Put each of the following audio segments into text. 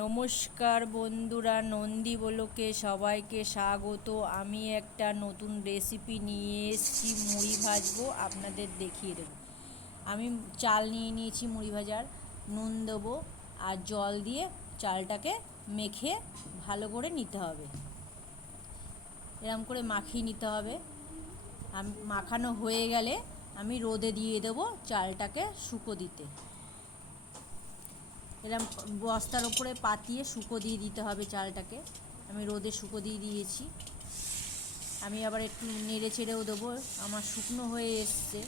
নমস্কার বন্ধুরা, নন্দী ব্লকে সবাইকে স্বাগত। আমি একটা নতুন রেসিপি নিয়ে এসেছি, মুড়ি ভাজবো, আপনাদের দেখিয়ে দেবো। আমি চাল নিয়ে নিয়েছি মুড়ি ভাজার, নুন দেবো আর জল দিয়ে চালটাকে মেখে ভালো করে নিতে হবে। এরকম করে মাখিয়ে নিতে হবে। মাখানো হয়ে গেলে আমি রোদে দিয়ে দেবো চালটাকে শুকো দিতে। এরকম বস্তার ওপরে পাতিয়ে শুকো দিয়ে দিতে হবে চালটাকে। আমি রোদে শুকো দিয়ে দিয়েছি। আমি আবার একটু নেড়ে চেড়েও দেবো। আমার শুকনো হয়ে এসছে।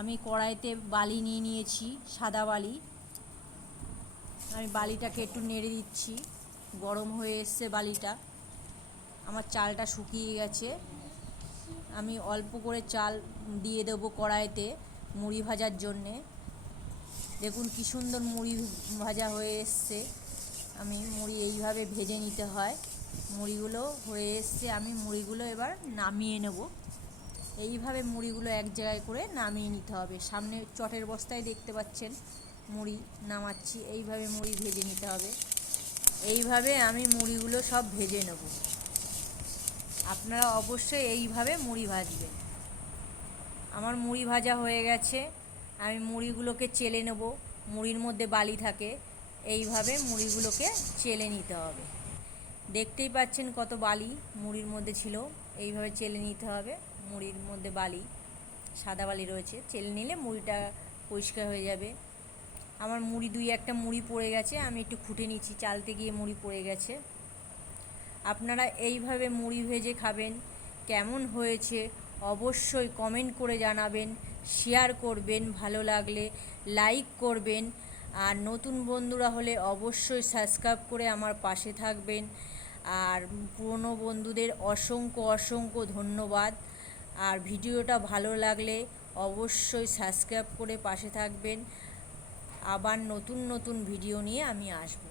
আমি কড়াইতে বালি নিয়ে নিয়েছি, সাদা বালি। আমি বালিটাকে একটু নেড়ে দিচ্ছি। গরম হয়ে এসছে বালিটা। আমার চালটা শুকিয়ে গেছে। আমি অল্প করে চাল দিয়ে দেবো কড়াইতে মুড়ি ভাজার জন্যে। দেখুন কি সুন্দর মুড়ি ভাজা হয়ে এসছে। আমি মুড়ি এইভাবে ভেজে নিতে হয়। মুড়িগুলো হয়ে এসছে, আমি মুড়িগুলো এবার নামিয়ে নেব। এইভাবে মুড়িগুলো এক জায়গায় করে নামিয়ে নিতে হবে। সামনে চটের বস্তায় দেখতে পাচ্ছেন মুড়ি নামাচ্ছি। এইভাবে মুড়ি ভেজে নিতে হবে। এইভাবে আমি মুড়িগুলো সব ভেজে নেব। আপনারা অবশ্যই এইভাবে মুড়ি ভাজবেন। আমার মুড়ি ভাজা হয়ে গেছে। আমি মুড়িগুলোকে চেলে নেব। মুড়ির মধ্যে বালি থাকে, এইভাবে মুড়িগুলোকে চেলে নিতে হবে। দেখতেই পাচ্ছেন কত বালি মুড়ির মধ্যে ছিল। এইভাবে চেলে নিতে হবে। মুড়ির মধ্যে বালি, সাদা বালি রয়েছে। চেলে নিলে মুড়িটা পরিষ্কার হয়ে যাবে। আমার মুড়ি দুই একটা মুড়ি পড়ে গেছে, আমি একটু খুঁটে নিচ্ছি। চালতে গিয়ে মুড়ি পড়ে গেছে। আপনারা এইভাবে মুড়ি ভেজে খাবেন। কেমন হয়েছে অবশ্যই কমেন্ট করে জানাবেন, শেয়ার করবেন, ভালো লাগলে লাইক করবেন। আর নতুন বন্ধুরা হলে অবশ্যই সাবস্ক্রাইব করে আমার পাশে থাকবেন। আর পুরনো বন্ধুদের অসংখ্য অসংখ্য ধন্যবাদ। আর ভিডিওটা ভালো লাগলে অবশ্যই সাবস্ক্রাইব করে পাশে থাকবেন। আবার নতুন নতুন ভিডিও নিয়ে আমি আসব।